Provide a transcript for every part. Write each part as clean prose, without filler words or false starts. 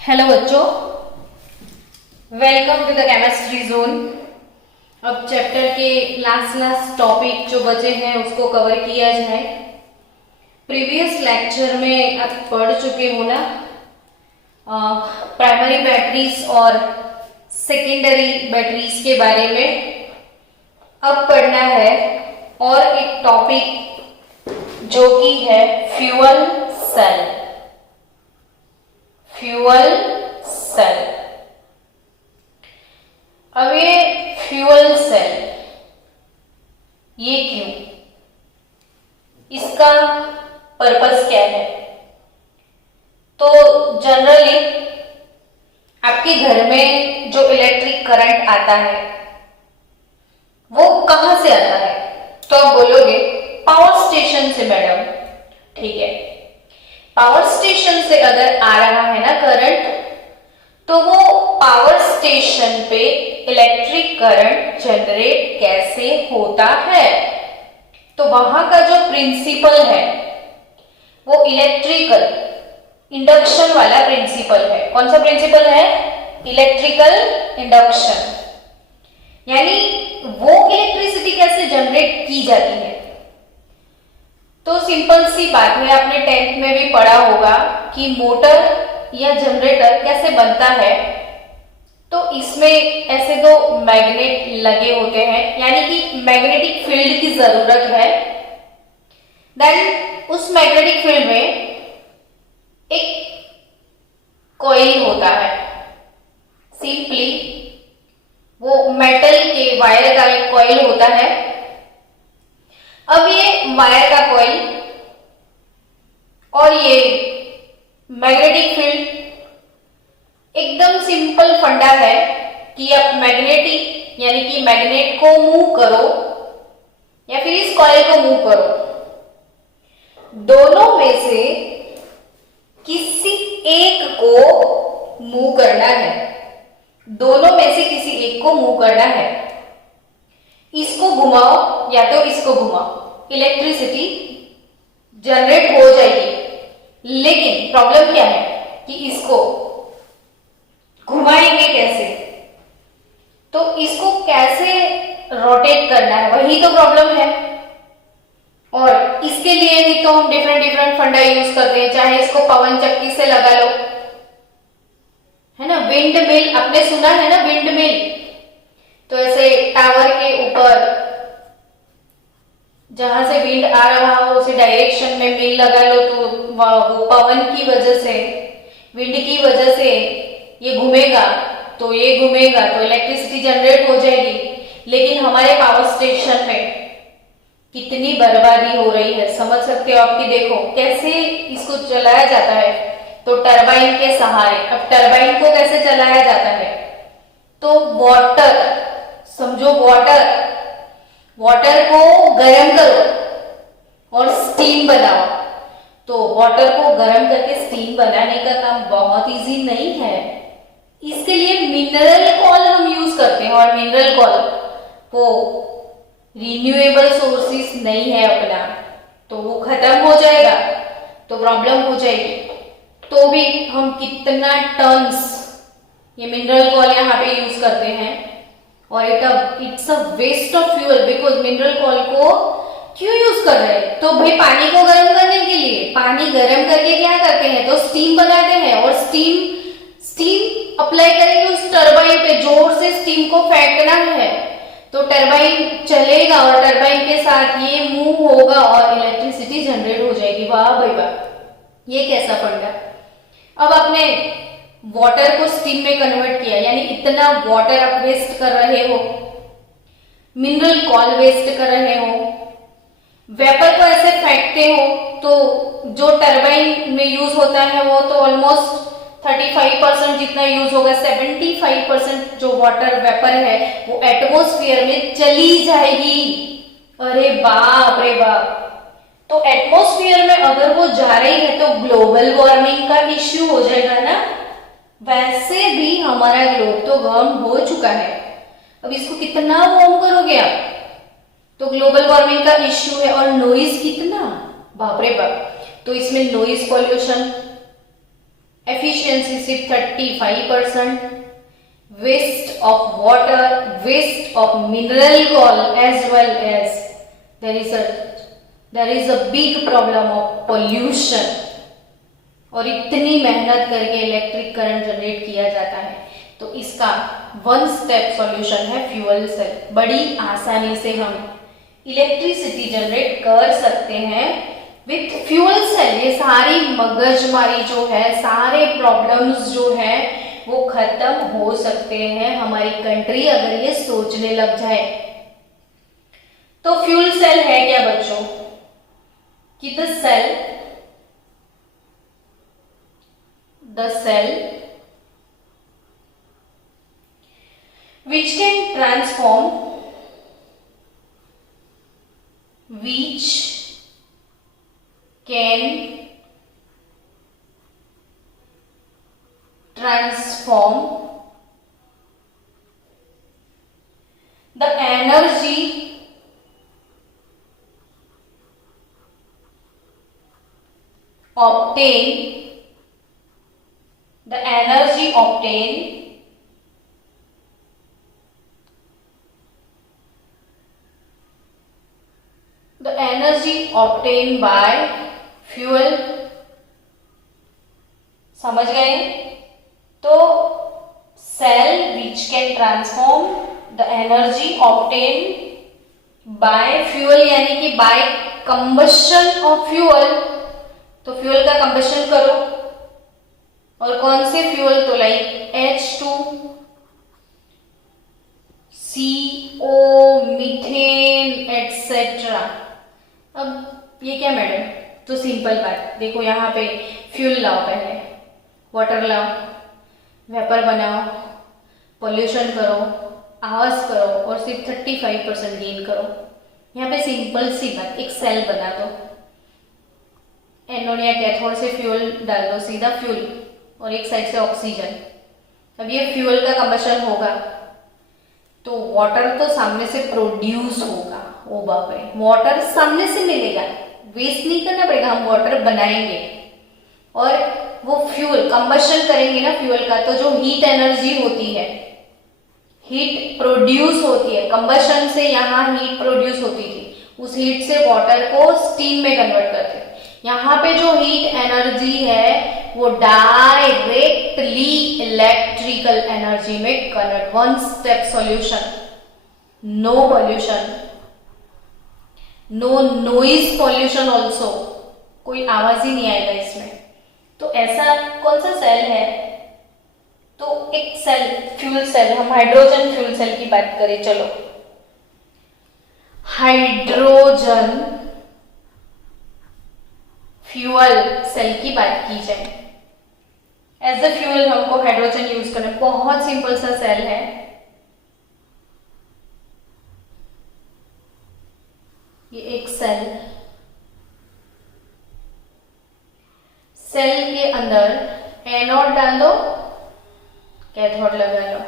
Hello बच्चों, welcome to the chemistry zone. अब chapter के लास्ट टॉपिक जो बचे हैं उसको कवर किया जाए। प्रीवियस लेक्चर में आप पढ़ चुके हो ना प्राइमरी बैटरीज और सेकेंडरी बैटरीज के बारे में। अब पढ़ना है और एक टॉपिक जो कि है फ्यूअल सेल। Fuel cell. अब ये फ्यूअल सेल ये क्यों, इसका पर्पस क्या है? तो जनरली आपके घर में जो इलेक्ट्रिक करंट आता है वो कहां से आता है? तो आप बोलोगे पावर स्टेशन से मैडम। ठीक है, पावर स्टेशन से अगर आ रहा है ना करंट, तो वो पावर स्टेशन पे इलेक्ट्रिक करंट जनरेट कैसे होता है? तो वहां का जो प्रिंसिपल है वो इलेक्ट्रिकल इंडक्शन वाला प्रिंसिपल है। कौन सा प्रिंसिपल है? Electrical induction. यानी वो इलेक्ट्रिसिटी कैसे जनरेट की जाती है? तो सिंपल सी बात है, आपने 10th में भी पढ़ा होगा कि मोटर या जनरेटर कैसे बनता है। तो इसमें ऐसे दो मैग्नेट लगे होते हैं, यानी कि मैग्नेटिक फील्ड की जरूरत है। देन उस मैग्नेटिक फील्ड में एक कॉइल होता है। सिंपली वो मेटल के वायर का एक कॉइल होता है। अब ये वायर का कॉइल और ये मैग्नेटिक फील्ड एकदम सिंपल फंडा है कि आप मैग्नेटिक यानी कि मैग्नेट को मूव करो या फिर इस कॉइल को मूव करो, दोनों में से किसी एक को मूव करना है। दोनों में से किसी एक को मूव करना है। इसको घुमाओ या तो इसको घुमाओ, इलेक्ट्रिसिटी जनरेट हो जाएगी। लेकिन प्रॉब्लम क्या है कि इसको घुमाएंगे कैसे? तो इसको कैसे रोटेट करना है, वही तो प्रॉब्लम है। और इसके लिए ही तो हम डिफरेंट फंडा यूज करते हैं। चाहे इसको पवन चक्की से लगा लो, है ना, विंड मिल, आपने सुना है ना विंड मिल। तो ऐसे टावर के ऊपर जहां से विंड आ रहा हो उसी डायरेक्शन में मिल लगा लो, तो वो पवन की वजह से, विंड की वजह से ये घूमेगा, तो ये घूमेगा तो इलेक्ट्रिसिटी जनरेट हो जाएगी। लेकिन हमारे पावर स्टेशन में कितनी बर्बादी हो रही है, समझ सकते हो आपकी। देखो कैसे इसको चलाया जाता है, तो टरबाइन के सहारे। अब टरबाइन को कैसे चलाया जाता है? तो वाटर, समझो वाटर को गर्म करो और स्टीम बनाओ। तो वाटर को गर्म करके स्टीम बनाने का काम बहुत इजी नहीं है। इसके लिए मिनरल कॉल हम यूज करते हैं, और मिनरल कॉल वो रिन्यूएबल सोर्सेस नहीं है अपना, तो वो खत्म हो जाएगा तो प्रॉब्लम हो जाएगी। तो भी हम कितना टन्स ये मिनरल कॉल यहाँ पे यूज करते हैं, और it's a waste of fuel. Because mineral coal को क्यों यूज कर रहे हैं? तो भाई पानी को गर्म करने के लिए। पानी गर्म करके क्या करते हैं? तो स्टीम बनाते हैं, और स्टीम अप्लाई करेंगे उस टरबाइन पे, जोर से स्टीम को फेंकना है तो टरबाइन चलेगा, और टरबाइन के साथ ये मूव होगा और इलेक्ट्रिसिटी जनरेट हो जाएगी। वाह भाई वाह, ये कैसा फंडा। अब आपने वाटर को स्टीम में कन्वर्ट किया, यानी इतना वाटर आप वेस्ट कर रहे हो, मिनरल कॉल वेस्ट कर रहे हो, वेपर को ऐसे फेंकते हो, तो जो टरबाइन में यूज होता है वो तो ऑलमोस्ट 35% जितना यूज होगा। 75% जो वाटर वेपर है वो एटमॉस्फेयर में चली जाएगी। अरे बाप रे बाप। तो एटमॉस्फेयर में अगर वो जा रही है तो ग्लोबल वार्मिंग का इश्यू हो जाएगा ना। वैसे भी हमारा ग्लोब तो वार्म हो चुका है, अब इसको कितना वार्म करोगे आप? तो ग्लोबल वार्मिंग का इश्यू है। और नॉइज कितना, बाप रे बाप। तो इसमें नॉइज पॉल्यूशन एफिशिएंसी सिर्फ 35%, waste of water, waste of mineral coal, as well as there is a big problem of pollution. और इतनी मेहनत करके इलेक्ट्रिक करंट जनरेट किया जाता है, तो इसका वन स्टेप सॉल्यूशन है फ्यूल सेल। बड़ी आसानी से हम इलेक्ट्रिसिटी जनरेट कर सकते हैं विथ फ्यूल सेल। ये सारी मगजमारी जो है, सारे प्रॉब्लम्स जो है वो खत्म हो सकते हैं हमारी कंट्री अगर ये सोचने लग जाए। तो फ्यूल सेल है क्या बच्चों? कि the cell which can transform the energy obtained by fuel। समझ गए? तो cell which can transform the energy obtain by fuel, यानी कि बाय कंबशन ऑफ फ्यूल। तो फ्यूल का कंबशन करो, और कौन से फ्यूल? तो like H2, CO, methane etcetera. अब ये क्या मैडम? तो सिंपल बात, देखो यहाँ पे फ्यूल लाओ, पहले वाटर लाओ, वेपर बनाओ, पोल्यूशन करो, आवाज करो, और सिर्फ 35% गेन करो। यहाँ पे सिंपल सी बात, एक सेल बना दो, एनोड या कैथोड से फ्यूल डाल दो, सीधा फ्यूल, और एक साइड से ऑक्सीजन। अब ये फ्यूल का कंबशन होगा तो वाटर तो सामने से प्रोड्यूस होगा। ओ बाप रे, वाटर सामने से मिलेगा, वेस्ट नहीं करना पड़ेगा, हम वाटर बनाएंगे और वो फ्यूल कंबशन करेंगे ना फ्यूल का, तो जो हीट एनर्जी होती है, हीट प्रोड्यूस होती है कंबशन से, यहाँ हीट प्रोड्यूस होती थी, उस हीट से वाटर को स्टीम में कन्वर्ट करते हैं। यहाँ पे जो हीट एनर्जी है वो डायरेक्टली इलेक्ट्रिकल एनर्जी में convert. One step solution, no pollution, no noise pollution also, कोई आवाज ही नहीं आएगा इसमें। तो ऐसा कौन सा सेल है? तो एक सेल, फ्यूल सेल, हम हाइड्रोजन फ्यूल सेल की बात करें। चलो, हाइड्रोजन फ्यूल सेल की बात की जाए, एज अ फ्यूल हमको हाइड्रोजन यूज करना, बहुत सिंपल सा सेल है। ये एक सेल के अंदर एनोड डाल दो, कैथोड लगा लो।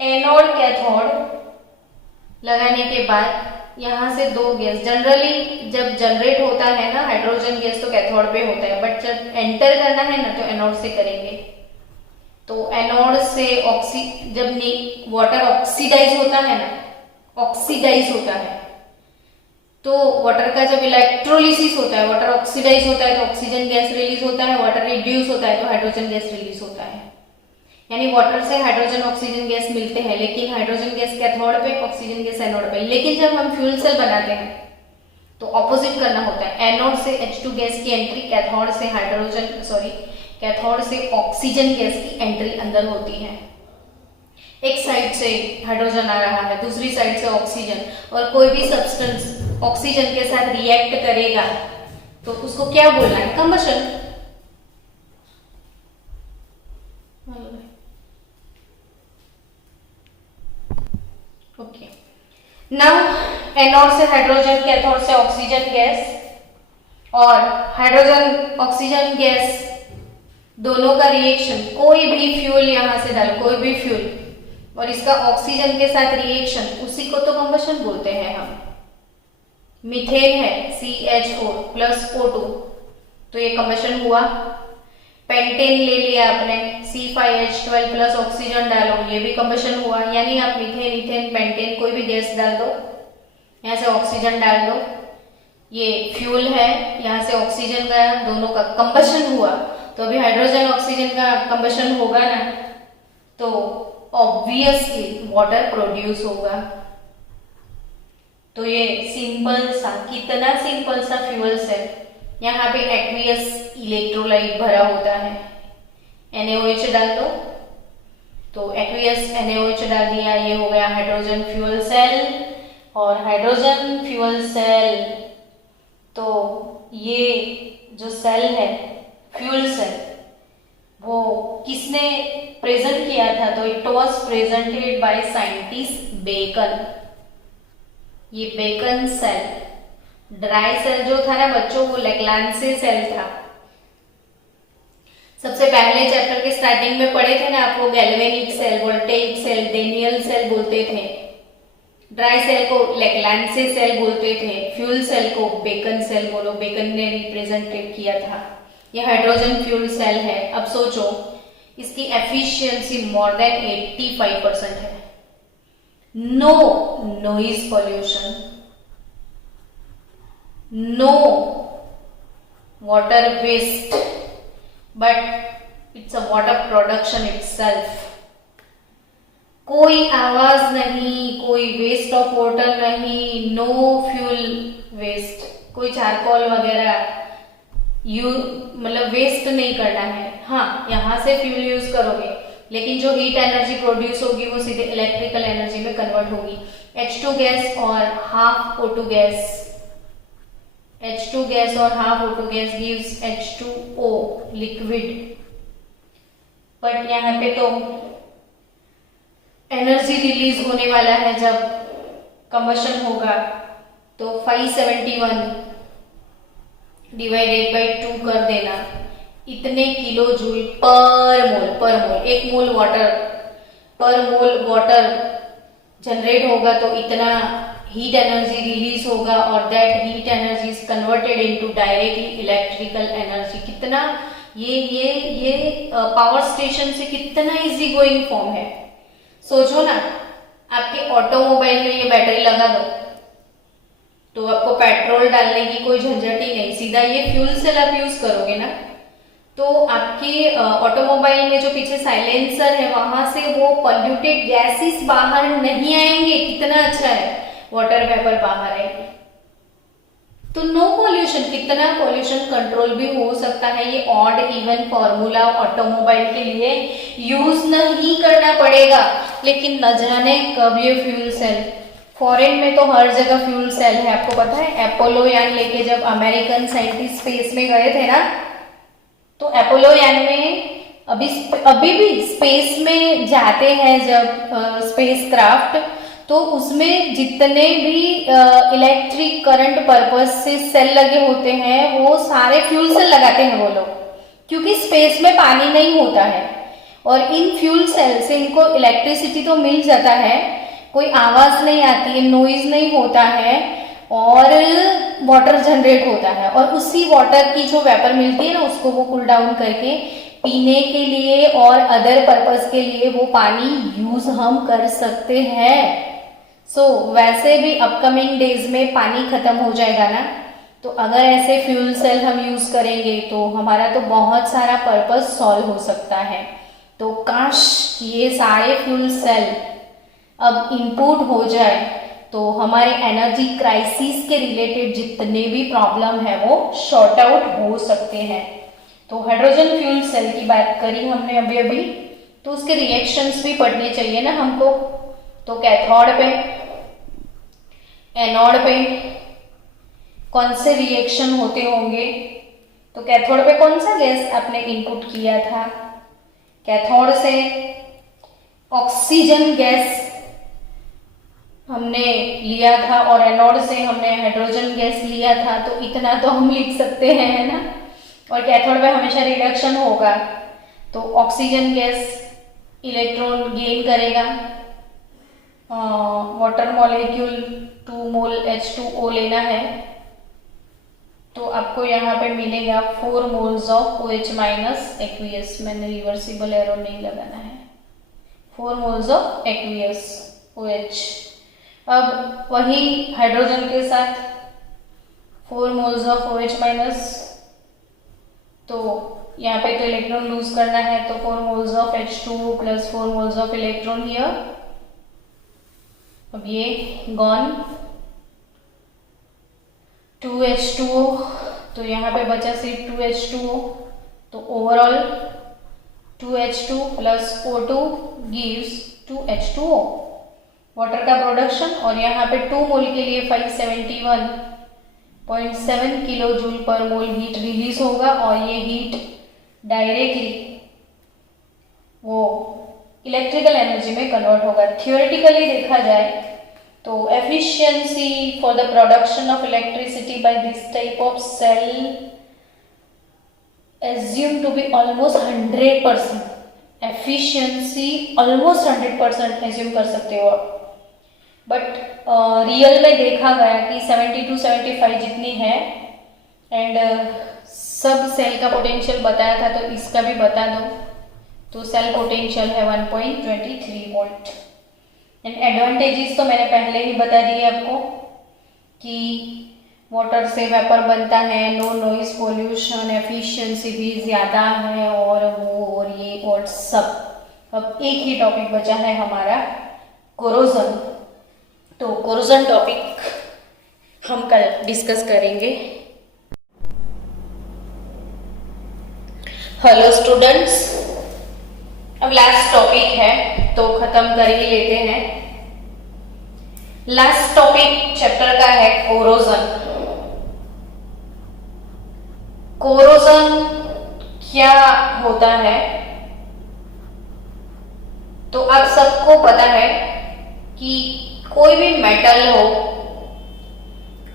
एनोड कैथोड लगाने के बाद यहां से दो गैस, जनरली जब जनरेट होता है ना हाइड्रोजन गैस तो कैथोड पे होता है, बट जब एंटर करना है ना तो एनोड से करेंगे। तो एनोड से जब वाटर ऑक्सीडाइज होता है ना, ऑक्सीडाइज होता है, तो वाटर का जब इलेक्ट्रोलिसिस होता है, वाटर ऑक्सीडाइज होता है तो ऑक्सीजन गैस रिलीज होता है, वाटर रिड्यूस होता है तो हाइड्रोजन गैस रिलीज होता है। यानी वाटर से हाइड्रोजन ऑक्सीजन गैस मिलते हैं, लेकिन हाइड्रोजन गैस कैथोड पे, ऑक्सीजन गैस एनोड पे। लेकिन जब हम फ्यूल सेल बनाते हैं तो ऑपोजिट करना होता है, एनोड से H2 गैस की एंट्री, कैथोड से ऑक्सीजन गैस की एंट्री अंदर होती है। एक साइड से हाइड्रोजन आ रहा है, दूसरी साइड से ऑक्सीजन, और कोई भी सब्सटेंस ऑक्सीजन के साथ रिएक्ट करेगा तो उसको क्या बोलना है? कंबशन। ओके, नाउ एनोड से हाइड्रोजन, कैथोड से ऑक्सीजन गैस, और हाइड्रोजन ऑक्सीजन गैस दोनों का रिएक्शन, कोई भी फ्यूल यहां से डालो, कोई भी फ्यूल, और इसका ऑक्सीजन के साथ रिएक्शन, उसी को तो कंबशन बोलते हैं हम। मीथेन है CH4 प्लस O2, तो ये कंबशन हुआ। पेंटेन ले लिया आपने, C5H12 प्लस ऑक्सीजन डालो, ये भी कंबशन हुआ। यानी आप मीथेन, इथेन, पेंटेन कोई भी गैस डाल दो, यहाँ से ऑक्सीजन डाल दो, ये फ्यूल है, यहाँ से ऑक्सीजन गया, दोनों का कंबशन हुआ। तो अभी हाइड्रोजन ऑक्सीजन का कंबशन होगा ना, तो ऑब्वियसली वाटर प्रोड्यूस होगा। तो ये सिंपल सा, कितना सिंपल सा फ्यूल सेल। यहाँ पे एक्वियस इलेक्ट्रोलाइट भरा होता है, NaOH डाल दो, तो एक्वियस NaOH डाल दिया, ये हो गया हाइड्रोजन फ्यूल सेल। और हाइड्रोजन फ्यूल सेल, तो ये जो सेल है फ्यूल सेल, वो किसने प्रेजेंट किया था? तो it was presented by scientist Bacon. ये बेकन सेल, ड्राई सेल जो था ना बच्चों, वो लेग्रांजे सेल था। सबसे पहले चैप्टर के स्टार्टिंग में पढ़े थे ना आपको, galvanic cell, voltaic cell, Daniel cell बोलते थे। ड्राई सेल को लेग्रांजे सेल बोलते थे, फ्यूल सेल को बेकन सेल बोलो, बेकन ने रिप्रेजेंटेड किया था। ये हाइड्रोजन फ्यूल सेल है। अब सोचो, इसकी एफिशिएंसी मोर देन 85% है। No noise pollution, no water waste, but it's a water production itself. कोई आवाज नहीं, कोई वेस्ट ऑफ वाटर नहीं, नो फ्यूल वेस्ट, कोई चारकोल वगैरह मतलब वेस्ट नहीं करना है। हाँ, यहां से फ्यूल यूज करोगे, लेकिन जो हीट एनर्जी प्रोड्यूस होगी वो सीधे इलेक्ट्रिकल एनर्जी में कन्वर्ट होगी। H2 गैस और half O2 gas, H2 gas और half O2 gas gives H2O liquid. But यहाँ पे तो एनर्जी रिलीज होने वाला है जब कंबशन होगा, तो 571 डिवाइडेड बाई 2 कर देना, इतने किलो जूल पर मोल, एक मोल वाटर पर मोल वाटर जनरेट होगा, तो इतना हीट एनर्जी रिलीज होगा, और that heat energy is converted into directly electrical energy. कितना ये पावर स्टेशन से कितना इजी गोइंग फॉर्म है। सोचो ना, आपके ऑटोमोबाइल में ये बैटरी लगा दो, तो आपको पेट्रोल डालने की कोई झंझट ही नहीं, सीधा ये फ्यूल सेल आप यूज करोगे ना, तो आपके ऑटोमोबाइल में जो पीछे साइलेंसर है वहां से वो पॉल्यूटेड गैसेस बाहर नहीं आएंगे। कितना अच्छा है, वाटर वेपर बाहर आएंगे, तो नो पॉल्यूशन। कितना पॉल्यूशन कंट्रोल भी हो सकता है। ये ऑड इवन फॉर्मूला ऑटोमोबाइल के लिए यूज नहीं करना पड़ेगा, लेकिन न जाने कब ये फ्यूल सेल, फॉरेन में तो हर जगह फ्यूल सेल है। आपको पता है, अपोलो यान लेके जब अमेरिकन साइंटिस्ट स्पेस में गए थे ना, तो अपोलो यान में अभी भी स्पेस में जाते हैं जब स्पेस क्राफ्ट, तो उसमें जितने भी इलेक्ट्रिक करंट पर्पस से सेल लगे होते हैं वो सारे फ्यूल सेल लगाते हैं वो लोग, क्योंकि स्पेस में पानी नहीं होता है, और इन फ्यूल सेल से इनको इलेक्ट्रिसिटी तो मिल जाता है, कोई आवाज नहीं आती है, नॉइज नहीं होता है, और वाटर जनरेट होता है, और उसी वाटर की जो वेपर मिलती है ना, उसको वो कूल डाउन करके पीने के लिए और अदर पर्पस के लिए वो पानी यूज हम कर सकते हैं। वैसे भी अपकमिंग डेज में पानी खत्म हो जाएगा ना, तो अगर ऐसे फ्यूल सेल हम यूज करेंगे तो हमारा तो बहुत सारा पर्पस सॉल्व हो सकता है। तो काश ये सारे फ्यूल सेल अब इनपुट हो जाए, तो हमारे एनर्जी क्राइसिस के रिलेटेड जितने भी प्रॉब्लम है वो शॉर्ट आउट हो सकते हैं। तो हाइड्रोजन फ्यूल सेल की बात करी हमने अभी, तो उसके रिएक्शंस भी पढ़ने चाहिए ना हमको। तो कैथोड पे, एनोड पे कौन से रिएक्शन होते होंगे? तो कैथोड पे कौन सा गैस आपने इनपुट किया था? कैथोड से ऑक्सीजन गैस हमने लिया था, और एनोड से हमने हाइड्रोजन गैस लिया था। तो इतना तो हम लिख सकते हैं, है ना। और कैथोड पे हमेशा रिडक्शन होगा, तो ऑक्सीजन गैस इलेक्ट्रॉन गेन करेगा, वाटर मॉलिक्यूल 2 मोल H2O लेना है, तो आपको यहाँ पे मिलेगा 4 moles of OH minus aqueous. मैंने रिवर्सिबल एरो नहीं लगाना है। 4 मोल्स ऑफ एक्वियस OH। अब वही हाइड्रोजन के साथ 4 मोल्स ऑफ OH माइनस, तो यहाँ पे तो इलेक्ट्रॉन लूज करना है, तो 4 moles of H2O plus 4 moles of electron here. अब ये गॉन 2H2O, तो यहाँ पे बचा सिर्फ 2H2O, तो overall 2H2 plus O2 gives 2H2O water का प्रोडक्शन। और यहाँ पे 2 मोल के लिए 571.7 किलो जूल पर मोल हीट रिलीज होगा, और ये हीट डायरेक्टली वो इलेक्ट्रिकल एनर्जी में कन्वर्ट होगा। थियोरेटिकली देखा जाए तो efficiency for the production of electricity by this type of cell assumed to be almost 100%. efficiency almost 100% assume कर सकते हो आप, बट रियल में देखा गया कि 70 to 75 जितनी है। एंड सब सेल का पोटेंशियल बताया था, तो इसका भी बता दो। तो सेल पोटेंशियल है 1.23 वोल्ट। एंड एडवांटेजेस तो मैंने पहले ही बता दिए आपको कि वाटर से वेपर बनता है, नो नॉइज पोल्यूशन, एफिशिएंसी भी ज़्यादा है, और वो और ये और सब। अब एक ही टॉपिक बचा है हमारा कोरोजन। तो कोरोजन टॉपिक हम कल डिस्कस करेंगे। हेलो स्टूडेंट्स, अब लास्ट टॉपिक है तो खत्म कर ही लेते हैं। लास्ट टॉपिक चैप्टर का है कोरोजन। कोरोजन क्या होता है? तो आप सबको पता है कि कोई भी मेटल हो,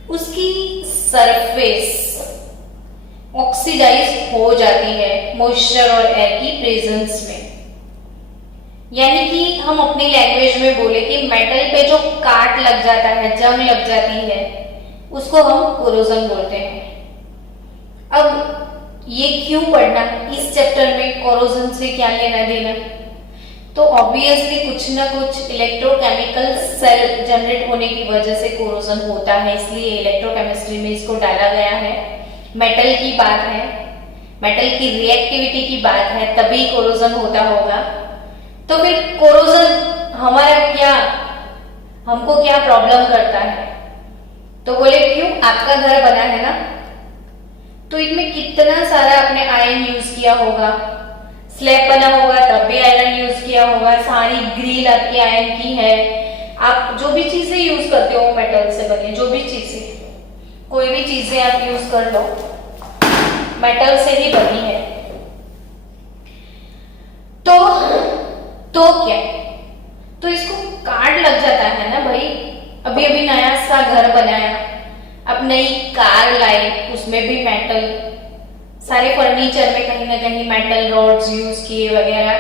उसकी सरफेस ऑक्सीडाइज हो जाती है मॉइस्चर और एयर की प्रेजेंस में। यानी कि हम अपनी लैंग्वेज में बोले कि मेटल पे जो काट लग जाता है, जंग लग जाती है, उसको हम कोरोजन बोलते हैं। अब ये क्यों पढ़ना, इस चैप्टर में कोरोजन से क्या लेना देना? तो ऑब्वियसली कुछ ना कुछ इलेक्ट्रोकेमिकल सेल जनरेट होने की वजह से कोरोजन होता है, इसलिए इलेक्ट्रोकेमिस्ट्री में इसको डाला गया है। मेटल की बात है, मेटल की रिएक्टिविटी की बात है, तभी कोरोजन होता होगा। तो फिर कोरोजन हमारा क्या, हमको क्या प्रॉब्लम करता है? तो बोले क्यों? आपका घर बना है ना, तो इनमें कितना सारा आपने आयरन यूज किया होगा। स्लैब बना होगा तब भी आयरन यूज किया होगा, सारी ग्रिल आपकी आयरन की है। आप जो भी चीजें यूज करते हो मेटल से बनी, जो भी चीजें, कोई भी चीजें आप यूज कर लो, मेटल से ही बनी है। तो क्या, तो इसको काट लग जाता है ना भाई। अभी अभी नया सा घर बनाया, अब नई कार लाए, उसमें भी मेटल, सारे फर्नीचर में कहीं ना कहीं मेटल रॉड्स यूज किए वगैरह,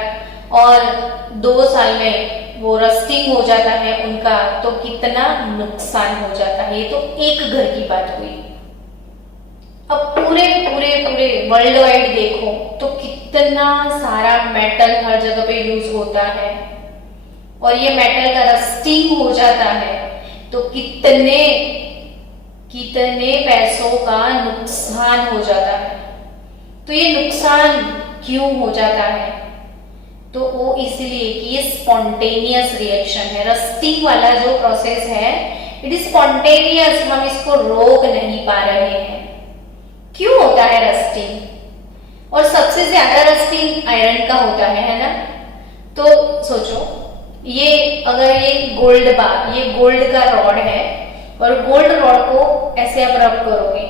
और 2 साल में वो रस्टिंग हो जाता है उनका, तो कितना नुकसान हो जाता है। ये तो एक घर की बात हुई। अब पूरे पूरे पूरे वर्ल्ड वाइड देखो तो कितना सारा मेटल हर जगह पे यूज होता है, और ये मेटल का रस्टिंग हो जाता है, तो कितने कितने पैसों का नुकसान हो जाता है। तो ये नुकसान क्यों हो जाता है? तो वो इसलिए कि ये स्पॉन्टेनियस रिएक्शन है। रस्टिंग वाला जो प्रोसेस है, इट इज स्पॉन्टेनियस, हम इसको रोक नहीं पा रहे हैं। क्यों होता है रस्टिंग? और सबसे ज्यादा रस्टिंग आयरन का होता है ना। तो सोचो, ये अगर ये गोल्ड का रॉड है, और गोल्ड रॉड को ऐसे आप रब करोगे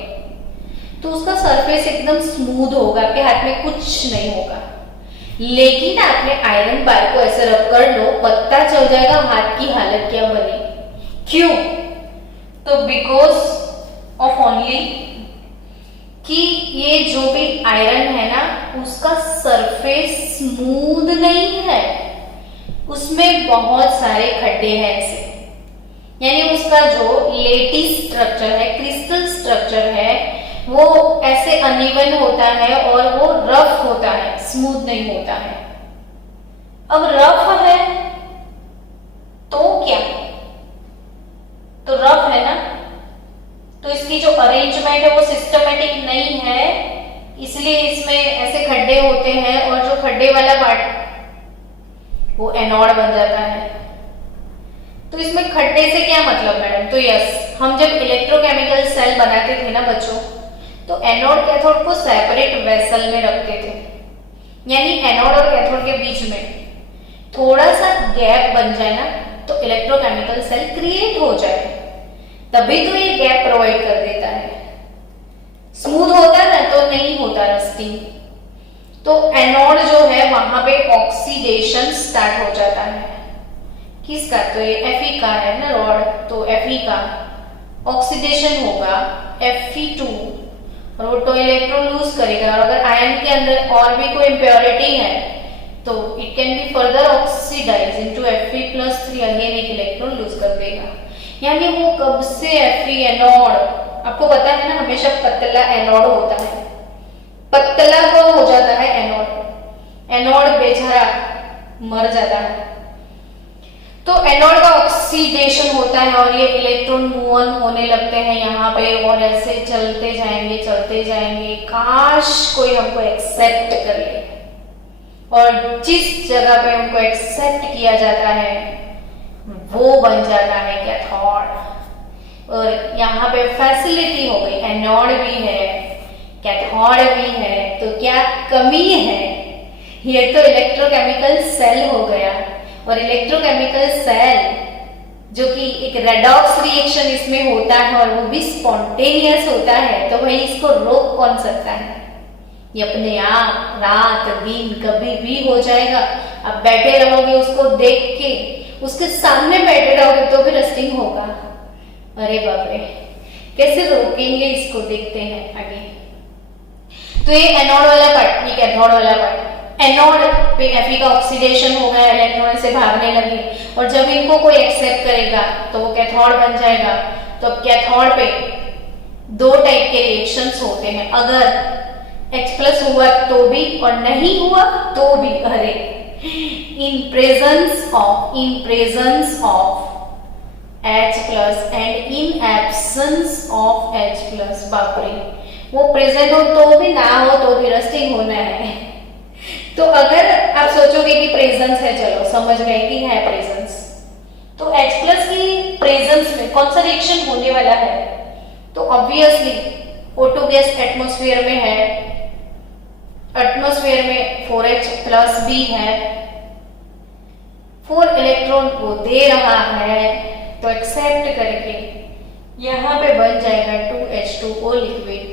तो उसका सरफेस एकदम स्मूथ होगा, आपके हाथ में कुछ नहीं होगा। लेकिन आपने आयरन बार को ऐसे रब कर लो, पता चल जाएगा हाथ की हालत क्या बनी। क्यों? तो बिकॉज ऑफ ओनली कि ये जो भी आयरन है ना, उसका सरफेस स्मूथ नहीं है, उसमें बहुत सारे खड्डे हैं ऐसे। यानी उसका जो लेटिस स्ट्रक्चर है, क्रिस्टल स्ट्रक्चर है, वो ऐसे अनइवन होता है और वो रफ होता है, स्मूथ नहीं होता है। अब रफ है तो क्या, तो रफ है ना, तो इसकी जो अरेंजमेंट है वो सिस्टमेटिक नहीं है, इसलिए इसमें ऐसे खड्डे होते हैं और जो खड्डे वाला पार्ट वो एनोड बन जाता है। तो इसमें खड्डे से क्या मतलब मैडम, तो यस, हम जब इलेक्ट्रोकेमिकल सेल बनाते थे ना बच्चों, तो एनोड कैथोड को सेपरेट वेसल में रखते थे, यानी एनोड और कैथोड के बीच में थोड़ा सा गैप बन जाए ना तो इलेक्ट्रोकेमिकल सेल क्रिएट हो जाए, तभी तो ये गैप प्रोवाइड कर देता है। स्मूथ होता है ना तो नहीं होता रस्टिंग। तो एनोड जो है वहां पे ऑक्सीडेशन स्टार्ट हो जाता है, किसका, तो ये Fe का है ना रॉड, तो Fe का ऑक्सीडेशन होगा Fe2 और वो तो इलेक्ट्रॉन लूज करेगा, और अगर आयन के अंदर और भी कोई इम्प्योरिटी है तो it can be further oxidize into Fe+3, again एक इलेक्ट्रॉन लूज कर देगा। यानी वो कब से Fe एनोड, आपको पता है ना हमेशा पतला एनोड होता है, पतला वो हो जाता है एनोड, एनोड बेचारा मर जाता है। तो एनोड का ऑक्सीडेशन होता है और ये इलेक्ट्रॉन मूव ऑन होने लगते हैं यहाँ पे, और ऐसे चलते जाएंगे। काश कोई हमको एक्सेप्ट कर ले, और जिस जगह पे हमको एक्सेप्ट किया जाता है वो बन जाता है कैथोड। और यहाँ पे फैसिलिटी हो गई, एनोड भी है कैथोड भी है, तो क्या कमी है, ये तो इलेक्ट्रोकेमिकल सेल हो गया। और इलेक्ट्रोकेमिकल सेल जो कि एक रेडॉक्स रिएक्शन इसमें होता है और वो भी स्पॉन्टेनियस होता है, तो भाई इसको रोक कौन सकता है, ये अपने आप रात दिन कभी भी हो जाएगा। अब बैठे रहोगे उसको देख के, उसके सामने बैठे रहोगे तो भी रस्टिंग होगा। अरे बाप रे, कैसे रोकेंगे इसको, देखते हैं आगे। तो ये एनोड वाला पार्ट, ये कैथोड वाला पार्ट, एनोड पे Fe का ऑक्सीडेशन हो गया, इलेक्ट्रॉन से भागने लगे, और जब इनको कोई एक्सेप्ट करेगा तो वो कैथोड बन जाएगा। तो अब कैथोड पे दो टाइप के रिएक्शंस होते हैं, अगर H+ हुआ तो भी और नहीं हुआ तो भी। अरे in presence of H+ and in absence of H+, बाप रे, वो प्रेजेंट हो तो भी ना हो तो भी रस्टिंग होना है। तो अगर आप सोचोगे कि प्रेजेंस है, चलो समझ गए कि है प्रेजेंस, तो H+ की प्रेजेंस में कौन सा रिएक्शन होने वाला है, तो ऑब्वियसली O2 गैस एटमॉस्फेयर में है, एटमॉस्फेयर में 4H+ भी है, 4 इलेक्ट्रॉन को दे रहा है, तो एक्सेप्ट करके यहां पे बन जाएगा 2H2O लिक्विड,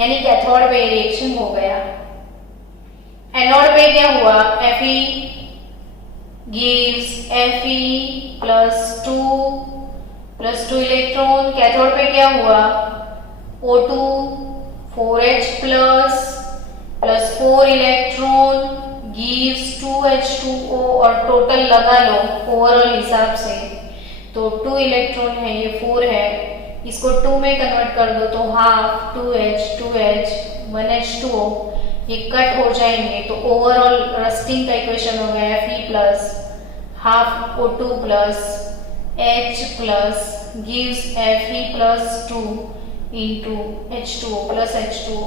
यानी कैथोड पे रिएक्शन हो गया। एनोड पे क्या हुआ, Fe gives Fe+2 electron, cathode पे क्या हुआ, O2 4H+ plus 4 electron gives 2H2O, और टोटल लगा लो ओवरऑल हिसाब से, तो 2 इलेक्ट्रॉन है, ये 4 है, इसको 2 में कन्वर्ट कर दो तो हाफ 2H 1H2O, ये कट हो जाएंगे, तो ओवरऑल रस्टिंग का इक्वेशन हो गया Fe+ half O2 plus H+ gives Fe+2 into H2O plus H2O।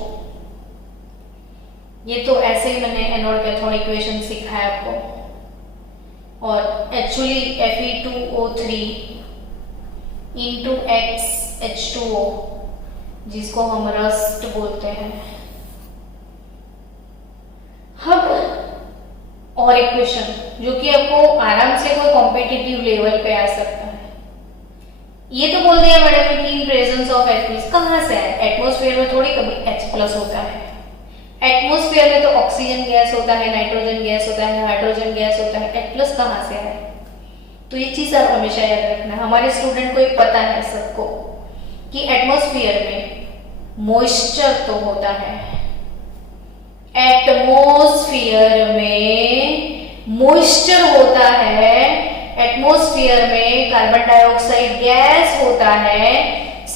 ये तो ऐसे ही मैंने एनोड कैथोड इक्वेशन सिखाया आपको, और एक्चुअली Fe2O3 into XH2O, जिसको हम रस्ट बोलते हैं। अब और एक क्वेश्चन जो कि आपको आराम से कोई कॉम्पिटिटिव लेवल पे आ सकता है। ये तो बोल दिया मैडम कि इन प्रेजेंस ऑफ H+, कहां से है, एटमॉस्फेयर में थोड़ी कभी H+ होता है, एटमॉस्फेयर में तो ऑक्सीजन गैस होता है, नाइट्रोजन गैस होता है, हाइड्रोजन गैस होता है, H+ कहां से है, तो ये चीज आप हमेशा याद रखना। हमारे स्टूडेंट को एक पता है सबको कि एटमॉस्फेयर में मॉइस्चर तो होता है, एटमॉस्फेयर में मॉइस्चर होता है, एटमॉस्फेयर में कार्बन डाइऑक्साइड गैस होता है,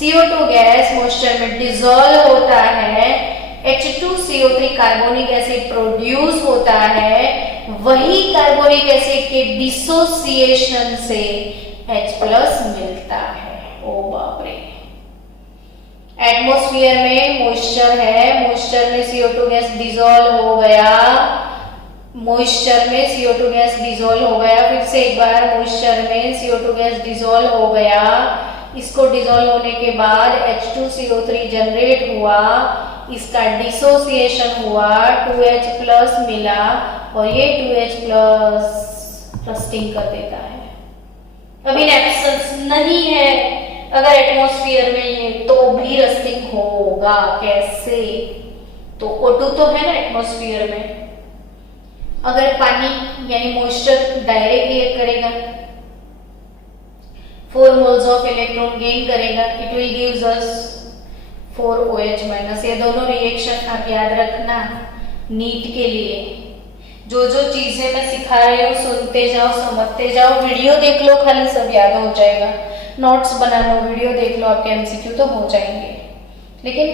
CO2 गैस मॉइस्चर में डिसॉल्व होता है, H2CO3 कार्बोनिक एसिड प्रोड्यूस होता है, वही कार्बोनिक एसिड के डिसोसिएशन से H+ मिलता है। ओ बाप रे। एटमॉस्फेयर में मॉइस्चर है, मॉइस्चर में CO2 गैस डिसॉल्व हो गया, मॉइस्चर में CO2 गैस डिसॉल्व हो गया, फिर से एक बार मॉइस्चर में CO2 गैस डिसॉल्व हो गया, इसको डिसॉल्व होने के बाद H2CO3 जनरेट हुआ, इसका डिसोसिएशन हुआ, 2H+ मिला और ये 2H+ रस्टिंग कर देता है। अब इन एब्सेंस नहीं है अगर एटमॉस्फेयर में ये, तो भी रस्टिंग होगा। कैसे? तो O2 तो है ना एटमॉस्फेयर में, अगर पानी यानी मॉइस्चर डायरेक्ट रिएक्ट करेगा, 4 मोल्स ऑफ इलेक्ट्रॉन गेन करेगा, it will gives us 4OH-। ये दोनों रिएक्शन आप याद रखना नीट के लिए। जो जो चीजें मैं सिखा रही हूँ सुनते जाओ, समझते जाओ, वीडियो देख लो खाली, सब याद हो जाएगा। नोट्स बना लो, वीडियो देख लो, आपके MCQ तो हो जाएंगे। लेकिन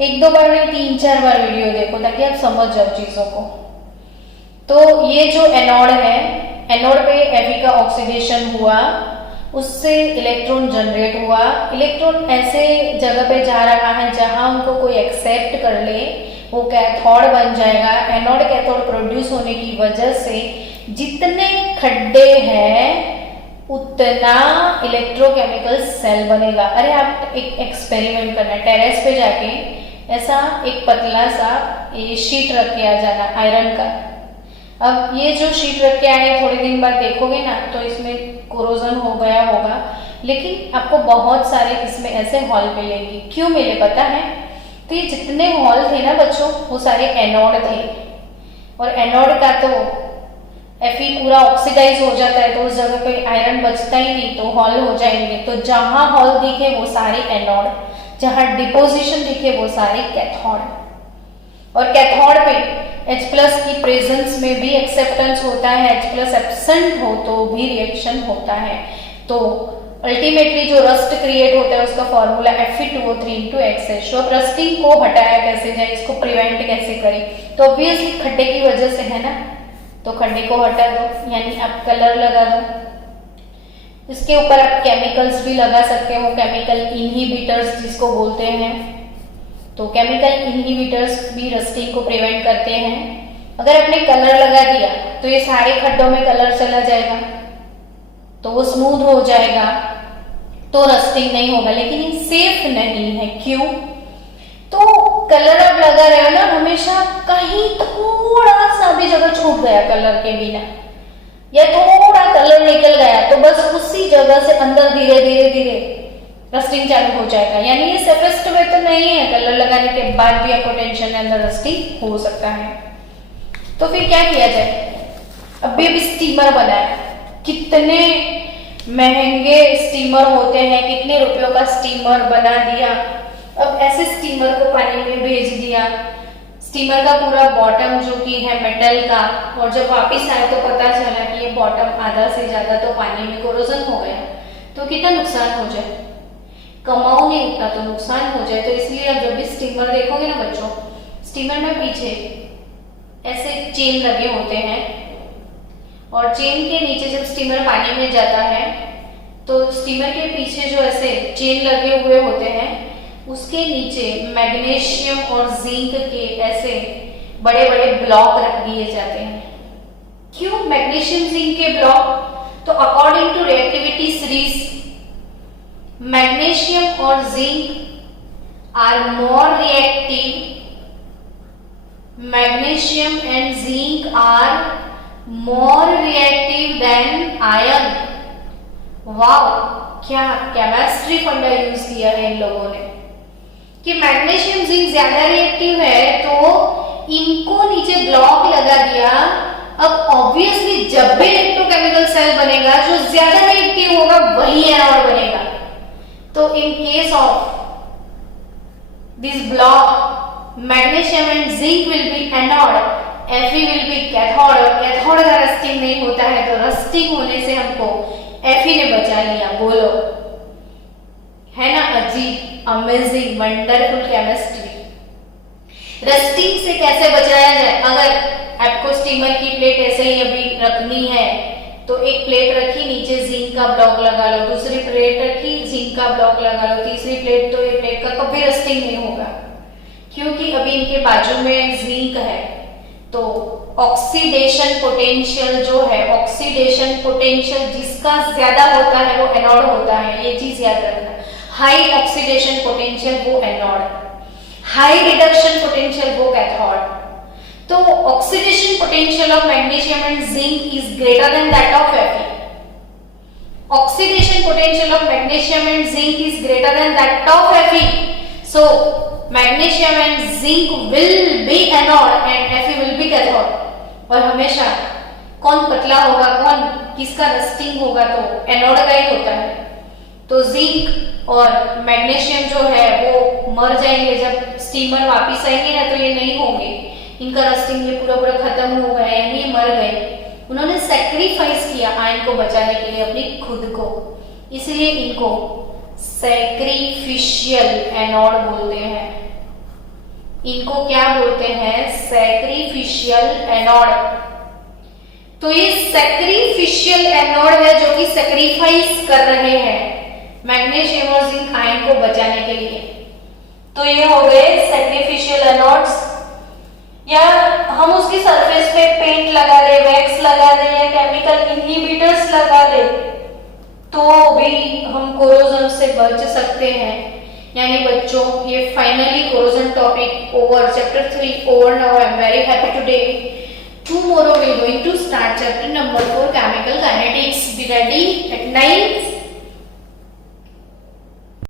1-2 बार नहीं, 3-4 बार वीडियो देखो ताकि आप समझ जाओ चीजों को। तो ये जो एनोड है, एनोड पे Fe का ऑक्सीडेशन हुआ, उससे इलेक्ट्रॉन जनरेट हुआ। इलेक्ट्रॉन ऐसे जगह पे जा रहा है जहां उनको कोई एक्सेप्ट कर ले, वो कैथोड बन जाएगा। एनोड कैथोड प्रोड्यूस होने की वजह से जितने खड्डे हैं उतना इलेक्ट्रोकेमिकल सेल बनेगा। अरे आप एक एक्सपेरिमेंट करना, टेरेस पे जाके ऐसा एक पतला सा ये शीट रख के आ जाना आयरन का। अब ये जो शीट रख के आए, थोड़े दिन बाद देखोगे ना तो इसमें कोरोजन हो गया होगा, लेकिन आपको बहुत सारे इसमें ऐसे हॉल मिलेंगे। क्यों मिले पता है? तो ये जितने हॉल थे ना बच्चों, वो सारे एनोड थे, और एनोड का तो Fe पूरा ऑक्सीडाइज हो जाता है तो उस जगह पे आयरन बचता ही नहीं, तो हॉल हो जाएंगे। तो जहां हॉल दिखे वो सारे एनोड, जहां डिपोजिशन दिखे वो सारे कैथोड। और कैथोड पे H+ की प्रेजेंस में भी एक्सेप्टेंस होता है, H+ एब्सेंट हो तो भी रिएक्शन होता है। तो अल्टीमेटली जो रस्ट क्रिएट होता है उसका फॉर्मूला Fe2O3 अब रस्टिंग को हटाया कैसे जाए, इसको प्रिवेंट कैसे करें? तो ऑब्वियसली खड्डे की वजह से है ना, तो खड्डे को हटा दो, यानी आप कलर लगा दो। इसके ऊपर आप केमिकल्स भी लगा सकते हो, केमिकल इनहिबिटर्स जिसको बोलते हैं। तो केमिकल इनहिबिटर्स भी रस्टिंग को प्रिवेंट करते हैं। अगर आपने कलर लगा दिया तो ये सारे खड्डों में कलर चला जाएगा, तो वो स्मूथ हो जाएगा, तो रस्टिंग नहीं होगा। लेकिन ये सेफ नहीं है। क्यों? तो कलर आप लगा रहे हो ना, हमेशा कहीं थोड़ा सा भी जगह छूट गया कलर के बिना, या थोड़ा कलर निकल गया, तो बस उसी जगह से अंदर धीरे धीरे धीरे रस्टिंग चालू हो जाएगा। यानी ये सेफेस्ट वे तो नहीं है, कलर लगाने के बाद भी आपको टेंशन है, अंदर रस्टिंग हो सकता है। तो फिर क्या किया जाए? अभी स्टीमर बनाया, कितने महंगे स्टीमर होते हैं, कितने रुपयों का स्टीमर बना दिया। अब ऐसे स्टीमर को पानी में भेज दिया, स्टीमर का पूरा बॉटम जो कि है मेटल का, और जब वापस आए तो पता चला कि ये बॉटम आधा से ज्यादा तो पानी में कोरोजन हो गया, तो कितना नुकसान हो जाए? कमाओ नहीं उतना तो नुकसान हो जाए। तो इसलिए अब जब भी स्टीमर देखोगे ना बच्चों, स्टीमर में पीछे ऐसे चेन लगे होते हैं, और चेन के नीचे जब स्टीमर पानी में जाता है तो स्टीमर के पीछे जो ऐसे चेन लगे हुए होते हैं उसके नीचे मैग्नीशियम और जिंक के ऐसे बड़े बड़े ब्लॉक रख दिए जाते हैं। क्यों मैग्नीशियम जिंक के ब्लॉक? तो according to reactivity series, magnesium और zinc are more reactive, magnesium and zinc are more reactive than iron. Wow, क्या केमिस्ट्री फंडा यूज किया है इन लोगों ने कि मैग्नीशियम जिंक ज्यादा रिएक्टिव है तो इनको नीचे ब्लॉक लगा दिया। अब ऑब्वियसली जब भी इलेक्ट्रोकेमिकल सेल बनेगा जो ज्यादा रिएक्टिव होगा वही एनोड बनेगा। तो in case of this block magnesium and zinc will be anode, Fe will be cathode, और कैथोड का रस्टिंग नहीं होता है तो रस्टिंग होने से हमको Fe ने बचा लिया। बोलो है ना, अजीब, अमेजिंग, वंडरफुल केमिस्ट्री। रस्टिंग से कैसे बचाया जाए? अगर आपको स्टीमर की प्लेट ऐसे ही अभी रखनी है तो एक प्लेट रखी, नीचे जिंक का ब्लॉक लगा लो, दूसरी प्लेट रखी, जिंक का ब्लॉक लगा लो, तीसरी प्लेट, तो ये प्लेट का कभी रस्टिंग नहीं होगा क्योंकि अभी इनके बाजू में जिंक है। तो ऑक्सीडेशन पोटेंशियल जो है, ऑक्सीडेशन पोटेंशियल जिसका ज्यादा होता है वो एनोड होता है, ये चीज याद रखना। हाई ऑक्सीडेशन पोटेंशियल वो एनोड, हाई रिडक्शन पोटेंशियल वो कैथोड। तो oxidation potential of magnesium and zinc is greater than that of Fe. Oxidation potential of magnesium and zinc is greater than that of Fe. So magnesium and zinc will be anode and Fe will be cathode. और हमेशा कौन पतला होगा, कौन किसका rusting होगा, तो anode का ही होता है। तो जिंक और मैग्नीशियम जो है वो मर जाएंगे जब स्टीमर वापस आएंगे ना, तो ये नहीं होंगे, इनका रस्टिंग ये पूरा पूरा खत्म हो गया, यानी ये मर गए। उन्होंने सैक्रिफाइस किया आयन को बचाने के लिए अपनी खुद को, इसलिए इनको सैक्रिफिशियल एनोड बोलते हैं। इनको क्या बोलते हैं? Sacrificial anode. तो ये सैक्रिफिशियल एनोड है जो कि सैक्रिफाइस कर रहे हैं मैग्नीशियम और जिंक आयन को बचाने के लिए। तो ये हो गए सैक्रिफिशियल एनोड्स। या हम उसकी सरफेस पे पेंट लगा दे, वैक्स लगा दे या केमिकल इनहिबिटर्स लगा दे तो भी हम कोरोजन से बच सकते हैं। यानी बच्चों, ये finally corrosion topic over, chapter 3 over now. I am very happy today. Tomorrow we are going to start chapter number 4 chemical kinetics. Be ready at 9.